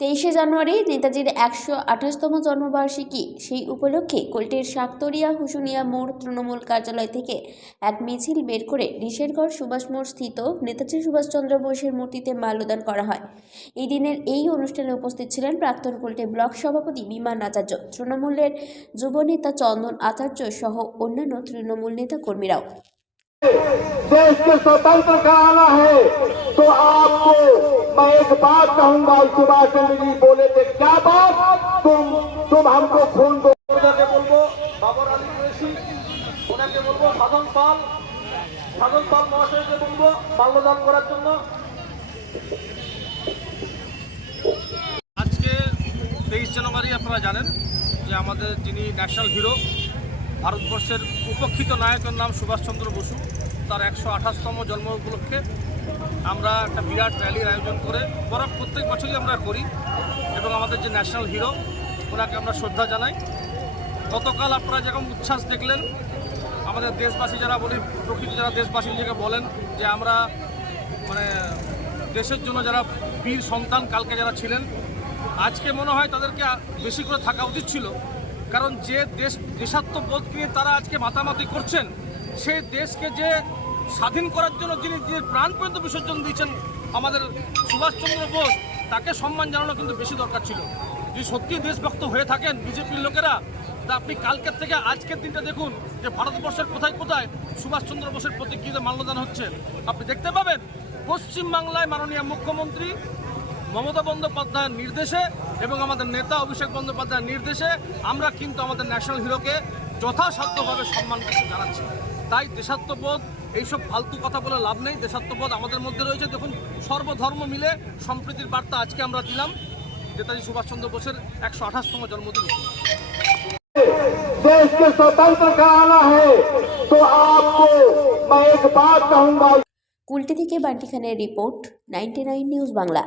23শে জানুয়ারি নেতাজির 128তম জন্মবার্ষিকী। সেই উপলক্ষে কুলটির শাকতরিয়া হুসুনিয়া মোড় তৃণমূল কার্যালয় থেকে এক মিছিল বের করে ঋষেরগড় সুভাষ মোড় স্থিত নেতাজি সুভাষচন্দ্র বোসের মূর্তিতে মাল্যদান করা হয়। এই দিনের এই অনুষ্ঠানে উপস্থিত ছিলেন প্রাক্তন কুলটি ব্লক সভাপতি বিমান আচার্য, তৃণমূলের যুব নেতা চন্দন আচার্য সহ অন্যান্য তৃণমূল নেতা কর্মীরাও। देश के स्वतंत्र कराना है तो आपको मैं एक बात कहूंगा, सुभाष चंद्र जी बोले थे क्या बात, तुम हमको खून दो। बोलबो बाबर आলী কুরেশি, ওনাকে বলবো সাধন পাল মহাশয়কে বলবো মাল্যদান করার জন্য। আজকে 23 জানুয়ারি আপনারা জানেন যে আমাদের যিনি ন্যাশনাল হিরো, ভারতবর্ষের উপেক্ষিত নায়কের নাম সুভাষচন্দ্র বসু, তার 128তম জন্ম উপলক্ষে আমরা একটা বিরাট র্যালির আয়োজন করে প্রত্যেক বছরই আমরা করি এবং আমাদের যে ন্যাশনাল হিরো ওনাকে আমরা শ্রদ্ধা জানাই। গতকাল আপনারা যেরকম উচ্ছ্বাস দেখলেন, আমাদের দেশবাসী যারা বলি, প্রকৃত যারা দেশবাসী নিজেকে বলেন যে আমরা দেশের জন্য যারা বীর সন্তান কালকে যারা ছিলেন, আজকে মনে হয় তাদেরকে বেশি করে থাকা উচিত ছিল। কারণ যে দেশাত্মবোধ নিয়ে তারা আজকে মাতামাতি করছেন, সেই দেশকে যে স্বাধীন করার জন্য যিনি প্রাণ পর্যন্ত বিসর্জন দিয়েছেন আমাদের সুভাষচন্দ্র বোস, তাকে সম্মান জানানো কিন্তু বেশি দরকার ছিল। যদি সত্যি দেশভক্ত হয়ে থাকেন বিজেপির লোকেরা, তা আপনি কালকের থেকে আজকের দিনটা দেখুন যে ভারতবর্ষের কোথায় কোথায় সুভাষচন্দ্র বোসের প্রতিকৃতিতে মাল্যদান হচ্ছে। আপনি দেখতে পাবেন পশ্চিমবাংলায় মাননীয় মুখ্যমন্ত্রী মমতা বন্দ্যোপাধ্যায়ের নির্দেশে এবং আমাদের নেতা অভিষেক বন্দ্যোপাধ্যায়ের নির্দেশে আমরা কিন্তু আমাদের ন্যাশনাল হিরোকে যথাসাধ্যভাবে সম্মান জানাচ্ছি। তাই দেশাত্মবোধ, এইসব ফালতু কথা বলে লাভ নেই। দেশাত্মবোধ আমাদের মধ্যে রয়েছে। দেখুন, সর্বধর্ম মিলে সম্প্রীতির বার্তা আজকে আমরা দিলাম নেতাজি সুভাষচন্দ্র বোসের 128তম জন্মদিন। देश के स्वतंत्र कराना है तो आपको मैं एक बात कहूंगा। কুলটি থেকে বান্টি খানের রিপোর্ট, 99 নিউজ বাংলা।